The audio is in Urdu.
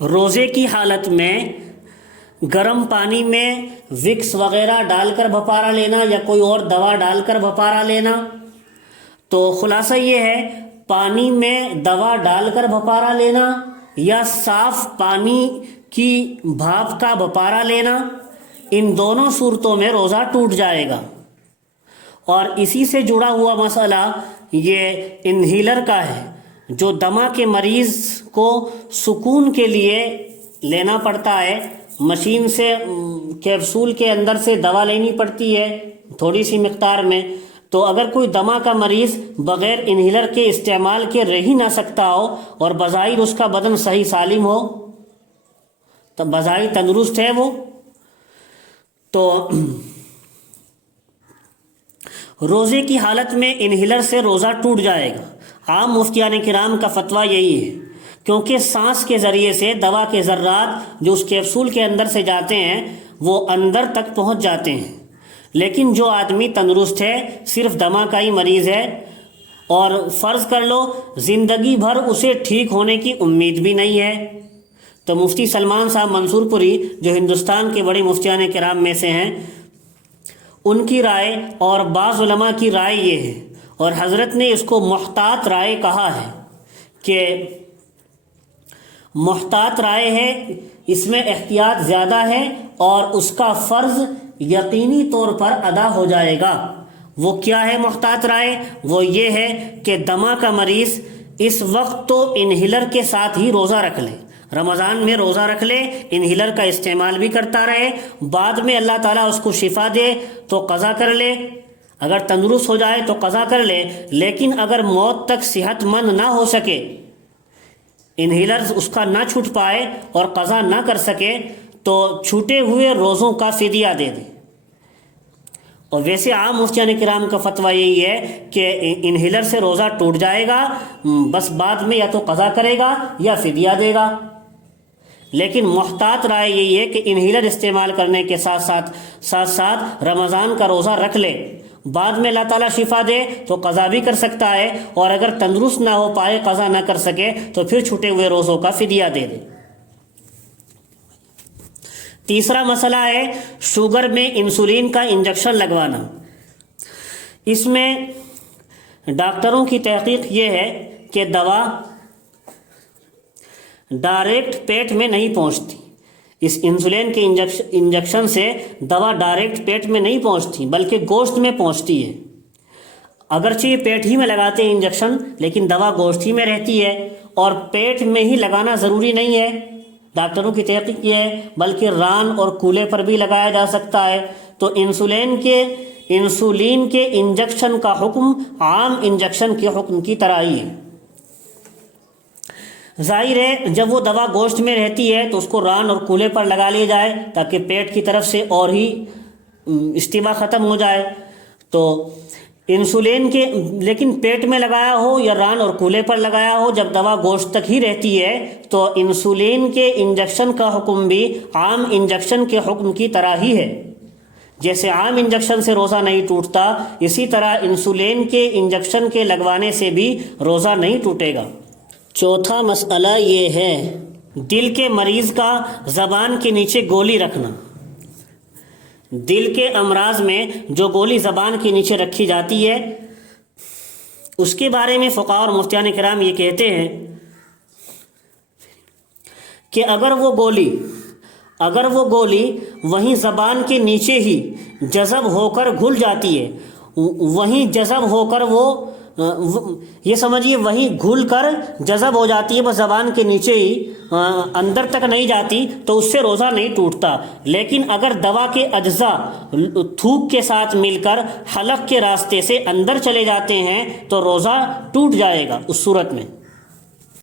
روزے کی حالت میں گرم پانی میں وکس وغیرہ ڈال کر بھپارا لینا یا کوئی اور دوا ڈال کر بھپارا لینا، تو خلاصہ یہ ہے پانی میں دوا ڈال کر بھپارا لینا یا صاف پانی کی بھاپ کا بھپارا لینا، ان دونوں صورتوں میں روزہ ٹوٹ جائے گا۔ اور اسی سے جڑا ہوا مسئلہ یہ انہیلر کا ہے، جو دمہ کے مریض کو سکون کے لیے لینا پڑتا ہے، مشین سے کیپسول کے اندر سے دوا لینی پڑتی ہے تھوڑی سی مقدار میں، تو اگر کوئی دمہ کا مریض بغیر انہیلر کے استعمال کے رہ ہی نہ سکتا ہو اور بظاہر اس کا بدن صحیح سالم ہو، تو بظاہر تندرست ہے وہ، تو روزے کی حالت میں انہیلر سے روزہ ٹوٹ جائے گا۔ عام مفتیان کرام کا فتویٰ یہی ہے، کیونکہ سانس کے ذریعے سے دوا کے ذرات جو اس کیپسول کے اندر سے جاتے ہیں وہ اندر تک پہنچ جاتے ہیں، لیکن جو آدمی تندرست ہے، صرف دمہ کا ہی مریض ہے، اور فرض کر لو زندگی بھر اسے ٹھیک ہونے کی امید بھی نہیں ہے، تو مفتی سلمان صاحب منصور پوری جو ہندوستان کے بڑے مفتیان کرام میں سے ہیں، ان کی رائے اور بعض علماء کی رائے یہ ہے، اور حضرت نے اس کو محتاط رائے کہا ہے کہ محتاط رائے ہے، اس میں احتیاط زیادہ ہے اور اس کا فرض یقینی طور پر ادا ہو جائے گا۔ وہ کیا ہے محتاط رائے؟ وہ یہ ہے کہ دمہ کا مریض اس وقت تو انہیلر کے ساتھ ہی روزہ رکھ لے، رمضان میں روزہ رکھ لے، انہیلر کا استعمال بھی کرتا رہے، بعد میں اللہ تعالیٰ اس کو شفا دے تو قضا کر لے، اگر تندرست ہو جائے تو قضا کر لے، لیکن اگر موت تک صحت مند نہ ہو سکے، انہیلر اس کا نہ چھوٹ پائے اور قضا نہ کر سکے، تو چھوٹے ہوئے روزوں کا فدیہ دے دے۔ اور ویسے عام مفتیان کرام کا فتویٰ یہی ہے کہ انہیلر سے روزہ ٹوٹ جائے گا، بس بعد میں یا تو قضا کرے گا یا فدیہ دے گا، لیکن محتاط رائے یہی ہے کہ انہیلر استعمال کرنے کے ساتھ ساتھ رمضان کا روزہ رکھ لے، بعد میں اللہ تعالیٰ شفا دے تو قضا بھی کر سکتا ہے، اور اگر تندرست نہ ہو پائے، قضا نہ کر سکے، تو پھر چھوٹے ہوئے روزوں کا فدیہ دے دے۔ تیسرا مسئلہ ہے شوگر میں انسولین کا انجیکشن لگوانا۔ اس میں ڈاکٹروں کی تحقیق یہ ہے کہ دوا ڈائریکٹ پیٹ میں نہیں پہنچتی، اس انسولین کے انجیکشن سے دوا ڈائریکٹ پیٹ میں نہیں پہنچتی بلکہ گوشت میں پہنچتی ہے۔ اگرچہ یہ پیٹ ہی میں لگاتے ہیں انجیکشن، لیکن دوا گوشت ہی میں رہتی ہے، اور پیٹ میں ہی لگانا ضروری نہیں ہے، ڈاکٹروں کی تحقیق یہ ہے بلکہ ران اور کولے پر بھی لگایا جا سکتا ہے۔ تو انسولین کے انجیکشن کا حکم عام انجیکشن کے حکم کی طرح ہی ہے۔ ظاہر ہے جب وہ دوا گوشت میں رہتی ہے تو اس کو ران اور کولے پر لگا لیا جائے تاکہ پیٹ کی طرف سے اور ہی اجتماع ختم ہو جائے، تو انسولین کے لیکن پیٹ میں لگایا ہو یا ران اور کولے پر لگایا ہو، جب دوا گوشت تک ہی رہتی ہے تو انسولین کے انجیکشن کا حکم بھی عام انجیکشن کے حکم کی طرح ہی ہے۔ جیسے عام انجیکشن سے روزہ نہیں ٹوٹتا، اسی طرح انسولین کے انجیکشن کے لگوانے سے بھی روزہ نہیں ٹوٹے گا۔ چوتھا مسئلہ یہ ہے دل کے مریض کا زبان کے نیچے گولی رکھنا۔ دل کے امراض میں جو گولی زبان کے نیچے رکھی جاتی ہے، اس کے بارے میں فقہاء اور مفتیان کرام یہ کہتے ہیں کہ اگر وہ گولی وہیں زبان کے نیچے ہی جذب ہو کر گھل جاتی ہے، وہیں جذب ہو کر یہ سمجھیے وہیں گھل کر جذب ہو جاتی ہے، بس زبان کے نیچے ہی، اندر تک نہیں جاتی، تو اس سے روزہ نہیں ٹوٹتا۔ لیکن اگر دوا کے اجزاء تھوک کے ساتھ مل کر حلق کے راستے سے اندر چلے جاتے ہیں تو روزہ ٹوٹ جائے گا اس صورت میں۔